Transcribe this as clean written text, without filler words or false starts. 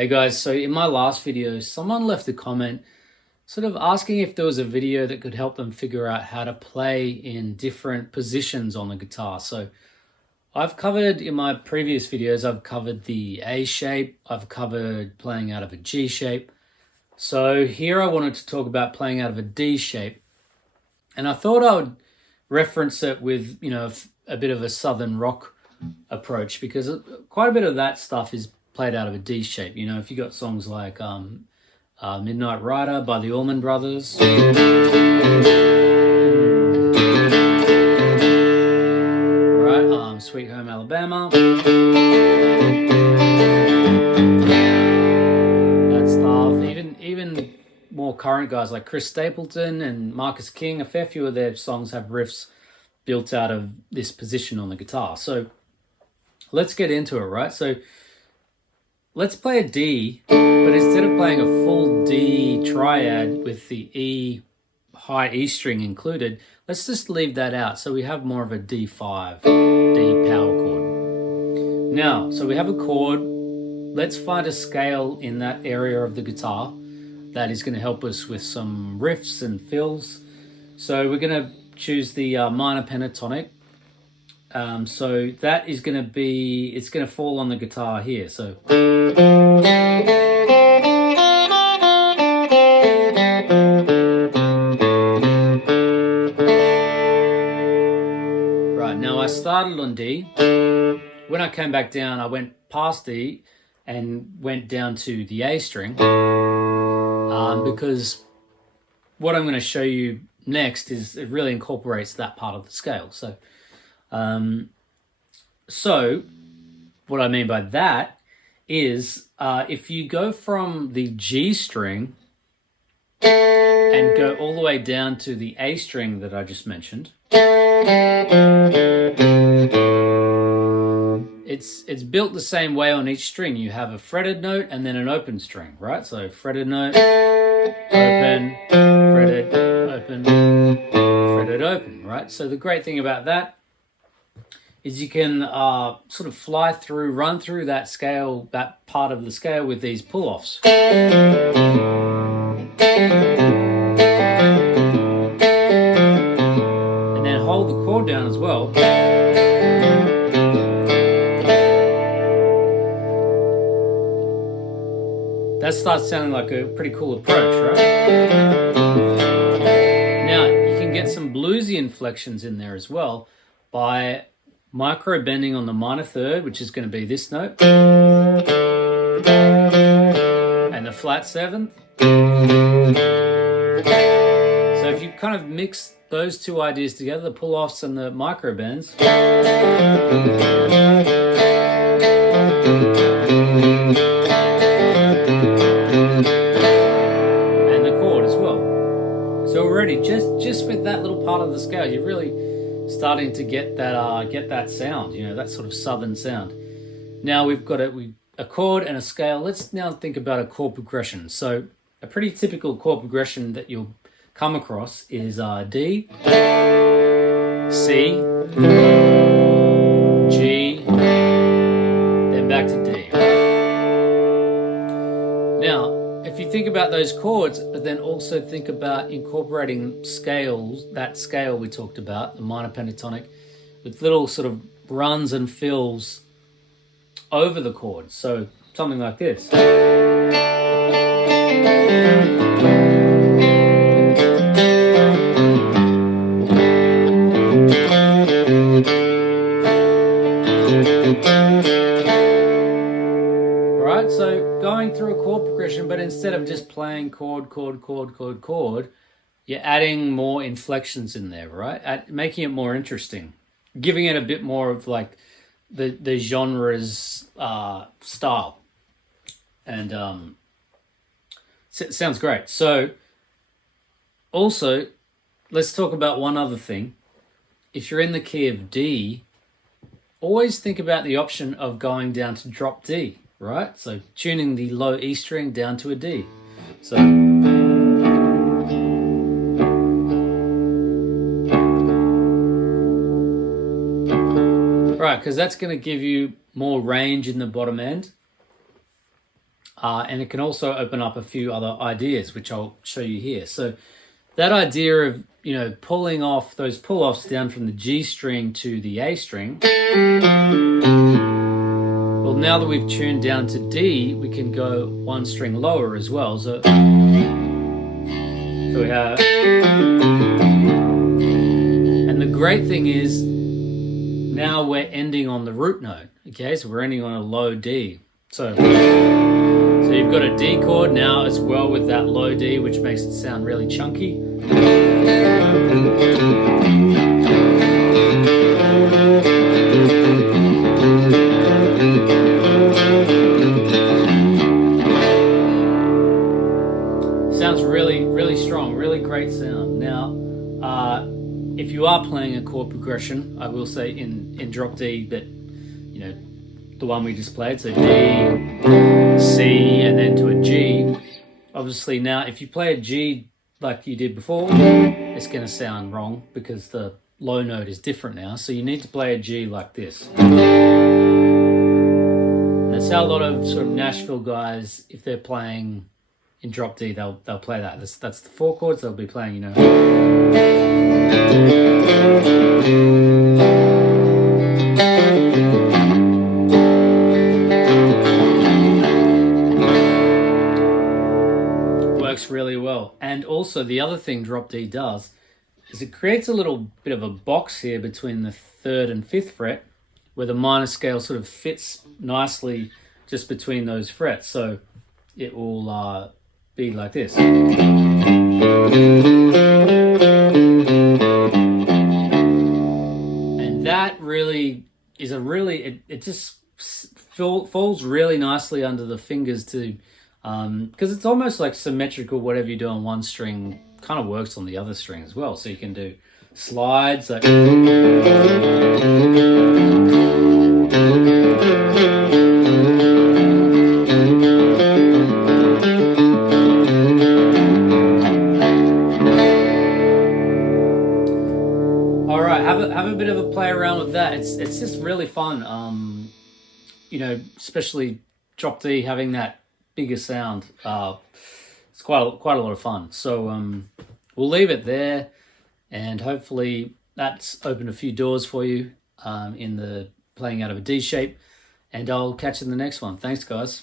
Hey guys, so in my last video, someone left a comment sort of asking if there was a video that could help them figure out how to play in different positions on the guitar. So I've covered in my previous videos, I've covered the A shape, I've covered playing out of a G shape. So here I wanted to talk about playing out of a D shape. And I thought I would reference it with, a bit of a southern rock approach, because quite a bit of that stuff is played out of a D shape. You know, if you got songs like Midnight Rider by the Allman Brothers, right? Sweet Home Alabama, that stuff. Even more current guys like Chris Stapleton and Marcus King, a fair few of their songs have riffs built out of this position on the guitar. So let's get into it, right? So let's play a D, but instead of playing a full D triad with the E, high E string included, let's just leave that out. So we have more of a D5, D power chord. Now, so we have a chord. Let's find a scale in that area of the guitar that is going to help us with some riffs and fills. So we're going to choose the minor pentatonic. So that is going to be, it's going to fall on the guitar here. So right, now I started on D. When I came back down, I went past D and went down to the A string, because what I'm going to show you next is it really incorporates that part of the scale. So so what I mean by that is if you go from the G string and go all the way down to the A string that I just mentioned, it's built the same way on each string. You have a fretted note and then an open string, right? So fretted note, open, fretted, open, fretted, open, right? So the great thing about that is you can sort of run through that scale, that part of the scale with these pull-offs. And then hold the chord down as well. That starts sounding like a pretty cool approach, right? Now, you can get some bluesy inflections in there as well by micro bending on the minor third, which is going to be this note, and the flat seventh. So if you kind of mix those two ideas together, the pull-offs and the micro bends, and the chord as well. So already, just with that little part of the scale, you're really starting to get that sound, that sort of southern sound. Now we've got a chord and a scale. Let's now think about a chord progression. So a pretty typical chord progression that you'll come across is D, C, G, then back to D. Now, if you think about those chords, but then also think about incorporating scales, that scale we talked about, the minor pentatonic, with little sort of runs and fills over the chords. So something like this. Right, so going through a chord progression, but instead of just playing chord, you're adding more inflections in there, right? Making it more interesting, giving it a bit more of like the genre's style. And it sounds great. So also, let's talk about one other thing. If you're in the key of D, always think about the option of going down to drop D, right? So tuning the low E string down to a D. So right, because that's going to give you more range in the bottom end. and it can also open up a few other ideas, which I'll show you here. So that idea of, you know, pulling off those pull-offs down from the G string to the A string. Well, now that we've tuned down to D, we can go one string lower as well. So we have, and the great thing is now we're ending on the root note. Okay, so we're ending on a low D. So you've got a D chord now as well with that low D, which makes it sound really chunky. Sounds really, really strong, really great sound. Now, if you are playing a chord progression, I will say in drop D, that, you know, the one we just played, so D, C, and then to a G. Obviously now, if you play a G like you did before, it's going to sound wrong because the low note is different now. So you need to play a G like this. And that's how a lot of sort of Nashville guys, if they're playing in drop D, they'll play that. That's the 4 chords they'll be playing, you know. Works really well. And also the other thing drop D does is it creates a little bit of a box here between the 3rd and 5th fret, where the minor scale sort of fits nicely just between those frets. So it will be like this. And that really is it just falls really nicely under the fingers to, because it's almost like symmetrical. Whatever you do on one string kind of works on the other string as well. So you can do slides like, all right, have a bit of a play around with that. It's just really fun. You know, especially drop D having that bigger sound. It's quite a lot of fun. So we'll leave it there, and hopefully that's opened a few doors for you in the playing out of a D shape. And I'll catch you in the next one. Thanks, guys.